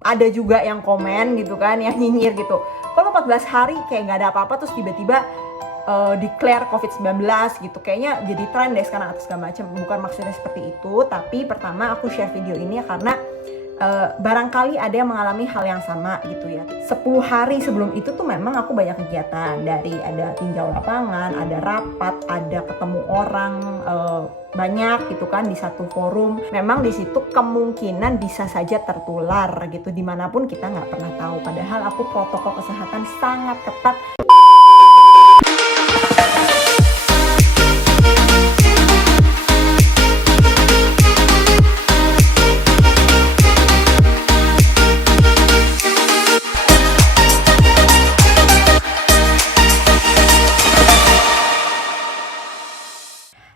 ada juga yang komen gitu kan, yang nyinyir gitu. Kalau 14 hari kayak nggak ada apa-apa terus tiba-tiba declare COVID-19 gitu. Kayaknya jadi tren deh sekarang atau segala macam. Bukan maksudnya seperti itu, tapi pertama aku share video ini karena barangkali ada yang mengalami hal yang sama gitu ya. 10 hari sebelum itu tuh memang aku banyak kegiatan, dari ada tinjau lapangan, ada rapat, ada ketemu orang banyak gitu kan di satu forum. Memang di situ kemungkinan bisa saja tertular gitu, dimanapun kita nggak pernah tahu. Padahal aku protokol kesehatan sangat ketat.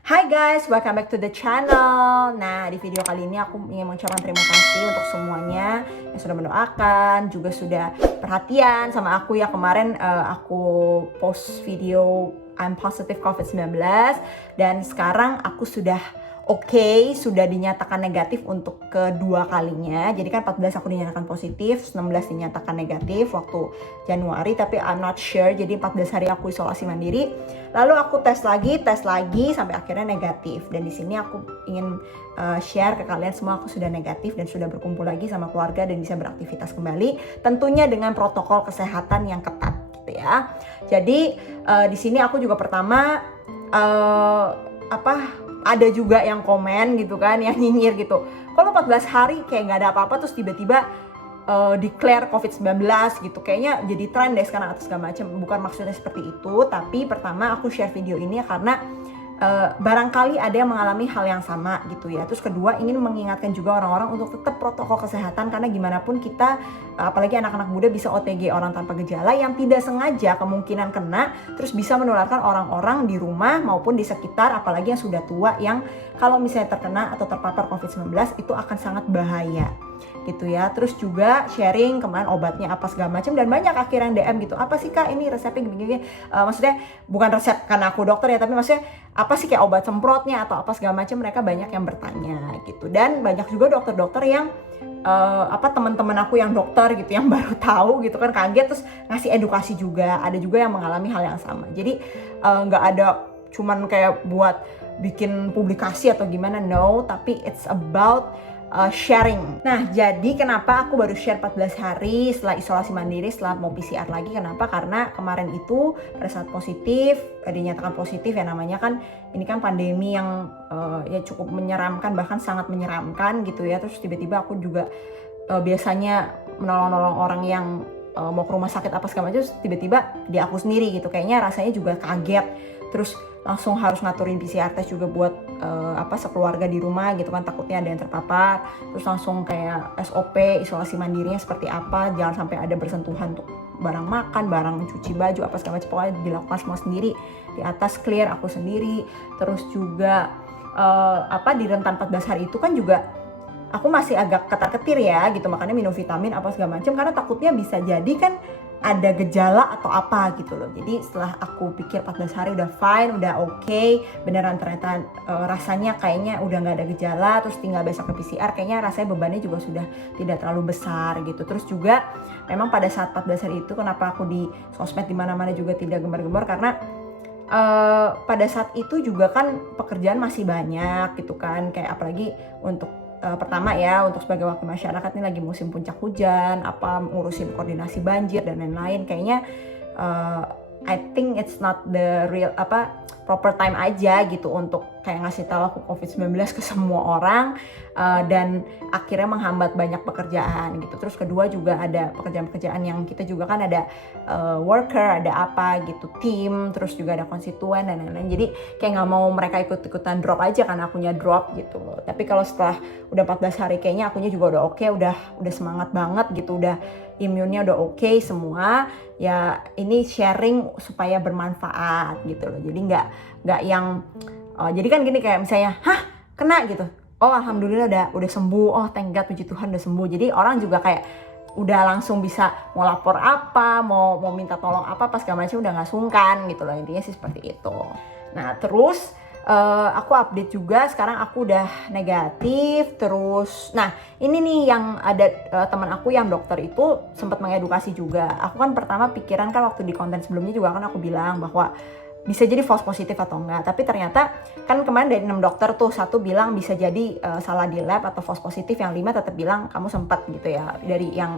Hai guys, welcome back to the channel. Nah, di video kali ini aku ingin mengucapkan terima kasih untuk semuanya yang sudah mendoakan, juga sudah perhatian sama aku ya. Kemarin aku post video I'm positive COVID-19 dan sekarang aku sudah sudah dinyatakan negatif untuk kedua kalinya. Jadi kan 14 aku dinyatakan positif, 19 dinyatakan negatif waktu Januari, tapi I'm not sure. Jadi 14 hari aku isolasi mandiri. Lalu aku tes lagi sampai akhirnya negatif. Dan di sini aku ingin share ke kalian semua aku sudah negatif dan sudah berkumpul lagi sama keluarga dan bisa beraktivitas kembali. Tentunya dengan protokol kesehatan yang ketat gitu ya. Jadi di sini aku juga pertama ada juga yang komen gitu kan, yang nyinyir gitu. Kalau 14 hari kayak nggak ada apa-apa terus tiba-tiba declare COVID-19 gitu. Kayaknya jadi tren deh sekarang atau segala macam. Bukan maksudnya seperti itu, tapi pertama aku share video ini karena barangkali ada yang mengalami hal yang sama gitu ya. Terus kedua, ingin mengingatkan juga orang-orang untuk tetap protokol kesehatan, karena gimana pun kita, apalagi anak-anak muda, bisa OTG orang tanpa gejala yang tidak sengaja kemungkinan kena, terus bisa menularkan orang-orang di rumah maupun di sekitar, apalagi yang sudah tua, yang kalau misalnya terkena atau terpapar COVID-19 itu akan sangat bahaya gitu ya. Terus juga sharing kemarin obatnya apa segala macam, dan banyak akhirnya yang DM gitu, apa sih Kak ini resepnya gini-gini. Maksudnya bukan resep karena aku dokter ya, tapi maksudnya apa sih kayak obat semprotnya atau apa segala macam, mereka banyak yang bertanya gitu. Dan banyak juga dokter-dokter yang teman-teman aku yang dokter gitu yang baru tahu gitu kan, kaget terus ngasih edukasi juga. Ada juga yang mengalami hal yang sama. Jadi nggak ada cuman kayak buat bikin publikasi atau gimana, no, tapi it's about sharing. Nah, jadi kenapa aku baru share 14 hari setelah isolasi mandiri, setelah mau PCR lagi? Kenapa? Karena kemarin itu pada saat positif, dinyatakan positif ya, namanya kan ini kan pandemi yang ya cukup menyeramkan, bahkan sangat menyeramkan gitu ya. Terus tiba-tiba aku juga biasanya menolong-nolong orang yang mau ke rumah sakit apa segala macam, tiba-tiba di aku sendiri gitu. Kayaknya rasanya juga kaget. Terus langsung harus ngaturin PCR test juga buat sekeluarga di rumah gitu kan, takutnya ada yang terpapar. Terus langsung kayak SOP isolasi mandirinya seperti apa, jangan sampai ada bersentuhan untuk barang makan, barang cuci baju apa segala macam, pokoknya dilakukan semua sendiri. Di atas clear aku sendiri. Terus juga di rentan 14 hari itu kan juga aku masih agak ketar-ketir ya gitu, makanya minum vitamin apa segala macam, karena takutnya bisa jadi kan ada gejala atau apa gitu loh. Jadi setelah aku pikir 14 hari udah fine, udah oke, beneran ternyata rasanya kayaknya udah nggak ada gejala, terus tinggal besok ke PCR, kayaknya rasanya bebannya juga sudah tidak terlalu besar gitu. Terus juga memang pada saat 14 hari itu kenapa aku di sosmed di mana-mana juga tidak gembar-gembor, karena pada saat itu juga kan pekerjaan masih banyak gitu kan, kayak apalagi untuk pertama ya, untuk sebagai wakil masyarakat ini lagi musim puncak hujan, ngurusin koordinasi banjir dan lain-lain. Kayaknya I think it's not the real proper time aja gitu untuk kayak ngasih tahu aku COVID-19 ke semua orang, dan akhirnya menghambat banyak pekerjaan gitu. Terus kedua juga ada pekerjaan-pekerjaan yang kita juga kan ada worker, ada gitu, tim, terus juga ada konstituen dan lain-lain. Jadi kayak nggak mau mereka ikut-ikutan drop aja karena akunya drop gitu loh. Tapi kalau setelah udah 14 hari kayaknya akunya juga udah oke, udah semangat banget gitu, udah imunnya udah oke semua. Ya ini sharing supaya bermanfaat gitu loh. Jadi nggak yang jadi kan gini, kayak misalnya kena gitu, oh alhamdulillah udah sembuh, oh thank God, puji Tuhan udah sembuh. Jadi orang juga kayak udah langsung bisa mau lapor mau minta tolong apa segala macam, udah nggak sungkan gitu loh. Intinya sih seperti itu. Nah terus Aku update juga, sekarang aku udah negatif. Terus, nah ini nih yang ada teman aku yang dokter itu sempat mengedukasi juga. Aku kan pertama pikiran kan waktu di konten sebelumnya juga kan aku bilang bahwa bisa jadi false positif atau enggak. Tapi ternyata kan kemarin dari 6 dokter tuh, 1 bilang bisa jadi salah di lab atau false positif, yang 5 tetap bilang kamu sempat gitu ya, dari yang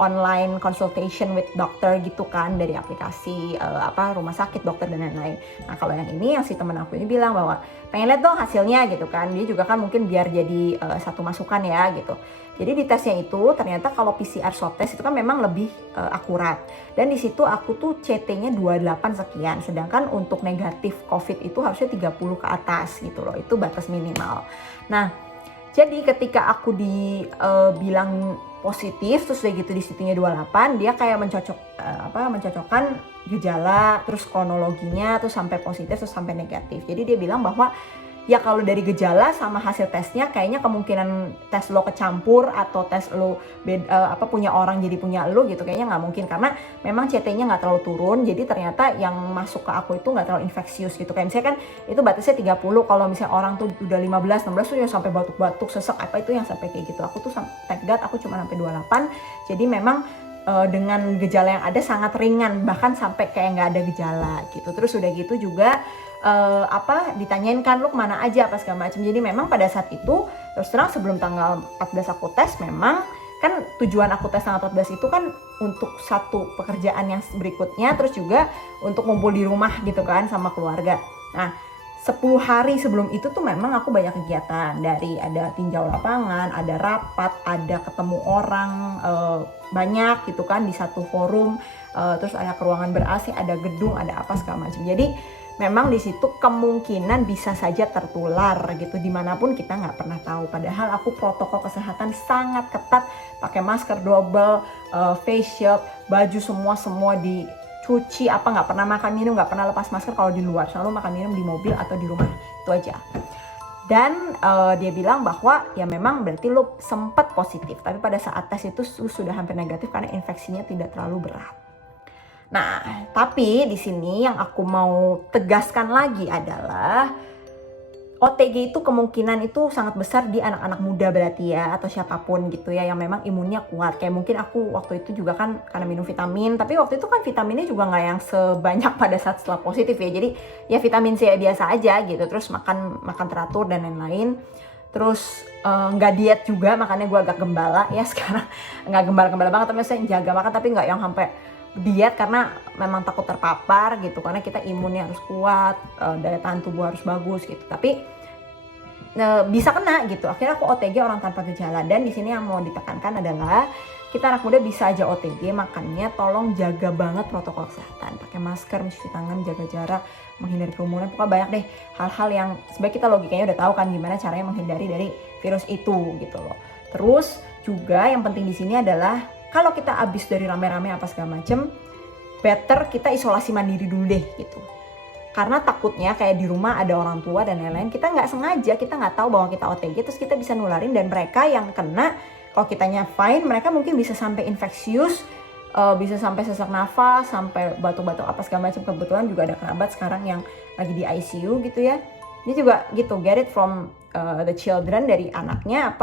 online consultation with doctor gitu kan, dari aplikasi rumah sakit, dokter dan lain-lain. Nah kalau yang ini, yang si temen aku ini bilang bahwa pengen lihat dong hasilnya gitu kan, dia juga kan mungkin biar jadi satu masukan ya gitu. Jadi di tesnya itu ternyata kalau PCR swab test itu kan memang lebih akurat, dan di situ aku tuh CT-nya 28 sekian, sedangkan untuk negatif COVID itu harusnya 30 ke atas gitu loh, itu batas minimal. Nah jadi ketika aku dibilang positif, terus udah gitu di situnya 28, dia kayak mencocokkan gejala, terus kronologinya, terus sampai positif, terus sampai negatif. Jadi dia bilang bahwa ya kalau dari gejala sama hasil tesnya kayaknya kemungkinan tes lo kecampur atau tes lo punya orang jadi punya lo gitu kayaknya nggak mungkin, karena memang CT-nya nggak terlalu turun. Jadi ternyata yang masuk ke aku itu nggak terlalu infeksius gitu. Kayak misalnya kan itu batasnya 30, kalau misalnya orang tuh udah 15, 16 tuh ya sampai batuk-batuk, sesek itu yang sampai kayak gitu. Aku tuh thank God aku cuma sampai 28. Jadi memang dengan gejala yang ada sangat ringan, bahkan sampai kayak nggak ada gejala gitu. Terus udah gitu juga ditanyain kan lu kemana aja apa segala macam. Jadi memang pada saat itu terus terang sebelum tanggal 14 aku tes, memang kan tujuan aku tes tanggal 14 itu kan untuk satu pekerjaan yang berikutnya, terus juga untuk ngumpul di rumah gitu kan sama keluarga. Nah 10 hari sebelum itu tuh memang aku banyak kegiatan, dari ada tinjau lapangan, ada rapat, ada ketemu orang banyak gitu kan di satu forum, terus ada ruangan ber-AC, ada gedung, ada apa segala macam. Jadi memang di situ kemungkinan bisa saja tertular gitu, dimanapun kita nggak pernah tahu. Padahal aku protokol kesehatan sangat ketat, pakai masker double, face shield, baju semua dicuci, nggak pernah makan minum, nggak pernah lepas masker kalau di luar, selalu makan minum di mobil atau di rumah, itu aja. Dan dia bilang bahwa ya memang berarti lo sempat positif, tapi pada saat tes itu sudah hampir negatif karena infeksinya tidak terlalu berat. Nah, tapi di sini yang aku mau tegaskan lagi adalah OTG itu kemungkinan itu sangat besar di anak-anak muda berarti ya, atau siapapun gitu ya yang memang imunnya kuat. Kayak mungkin aku waktu itu juga kan karena minum vitamin, tapi waktu itu kan vitaminnya juga nggak yang sebanyak pada saat setelah positif ya. Jadi ya vitamin C biasa aja gitu, terus makan teratur dan lain-lain. Terus nggak diet juga, makanya gue agak gembala ya sekarang. Nggak gembala banget, tapi saya jaga makan, tapi nggak yang sampai diet karena memang takut terpapar gitu, karena kita imunnya harus kuat, daya tahan tubuh harus bagus gitu. Tapi bisa kena gitu. Akhirnya aku OTG orang tanpa gejala. Dan di sini yang mau ditekankan adalah kita anak muda bisa aja OTG, makanya tolong jaga banget protokol kesehatan, pakai masker, mencuci tangan, jaga jarak, menghindari kerumunan. Pokoknya banyak deh hal-hal yang sebenarnya kita logikanya udah tahu kan gimana caranya menghindari dari virus itu gitu loh. Terus juga yang penting di sini adalah kalau kita habis dari rame-rame apa segala macem, better kita isolasi mandiri dulu deh gitu. Karena takutnya kayak di rumah ada orang tua dan lain-lain, kita nggak sengaja, kita nggak tahu bahwa kita OTG, terus kita bisa nularin, dan mereka yang kena, kalau kitanya fine, mereka mungkin bisa sampai infeksius, bisa sampai sesak nafas, sampai batuk-batuk apa segala macam. Kebetulan juga ada kerabat sekarang yang lagi di ICU gitu ya. Dia juga gitu, get it from the children, dari anaknya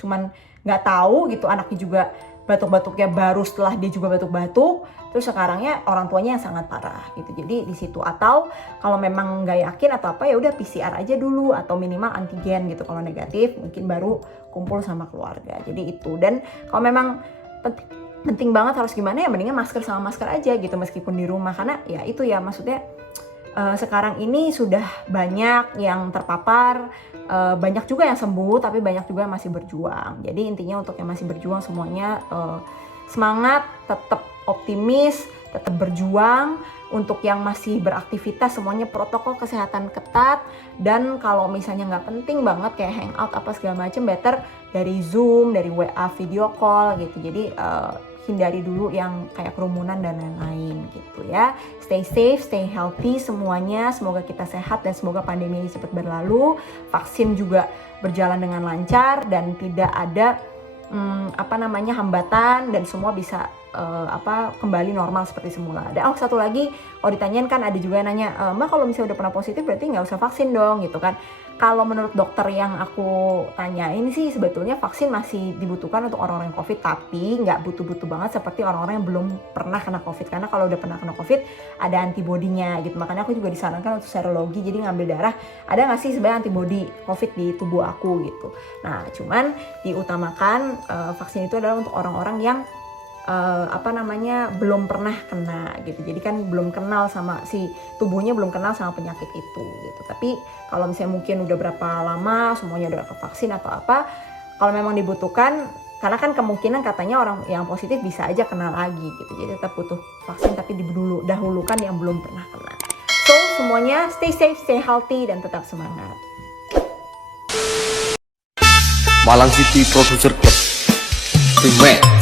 cuman nggak tahu gitu, anaknya juga batuk-batuknya baru setelah dia juga batuk-batuk, terus sekarangnya orang tuanya yang sangat parah gitu. Jadi di situ, atau kalau memang nggak yakin atau ya udah PCR aja dulu atau minimal antigen gitu. Kalau negatif mungkin baru kumpul sama keluarga. Jadi itu. Dan kalau memang penting banget harus gimana ya, mendingan masker sama masker aja gitu meskipun di rumah, karena ya itu ya maksudnya sekarang ini sudah banyak yang terpapar, banyak juga yang sembuh, tapi banyak juga yang masih berjuang. Jadi intinya untuk yang masih berjuang semuanya semangat, tetap optimis, tetap berjuang. Untuk yang masih beraktivitas semuanya protokol kesehatan ketat, dan kalau misalnya nggak penting banget kayak hangout apa segala macam, better dari Zoom, dari WA video call gitu. Jadi hindari dulu yang kayak kerumunan dan lain-lain gitu ya. Stay safe, stay healthy semuanya. Semoga kita sehat dan semoga pandemi ini cepat berlalu. Vaksin juga berjalan dengan lancar dan tidak ada hambatan dan semua bisa kembali normal seperti semula. Dan satu lagi, kalau ditanyain kan ada juga yang nanya, Mbak kalau misalnya udah pernah positif berarti nggak usah vaksin dong gitu kan. Kalau menurut dokter yang aku tanyain sih sebetulnya vaksin masih dibutuhkan untuk orang-orang yang COVID, tapi nggak butuh-butuh banget seperti orang-orang yang belum pernah kena COVID. Karena kalau udah pernah kena COVID ada antibodinya gitu. Makanya aku juga disarankan untuk serologi, jadi ngambil darah ada nggak sih sebenarnya antibodi COVID di tubuh aku gitu. Nah cuman diutamakan vaksin itu adalah untuk orang-orang yang belum pernah kena gitu. Jadi kan belum kenal sama si tubuhnya, belum kenal sama penyakit itu gitu. Tapi kalau misalnya mungkin udah berapa lama semuanya udah vaksin atau apa, kalau memang dibutuhkan, karena kan kemungkinan katanya orang yang positif bisa aja kena lagi gitu. Jadi tetap butuh vaksin tapi dahulukan yang belum pernah kena. So semuanya stay safe, stay healthy dan tetap semangat. Malang City Producer Club Remake.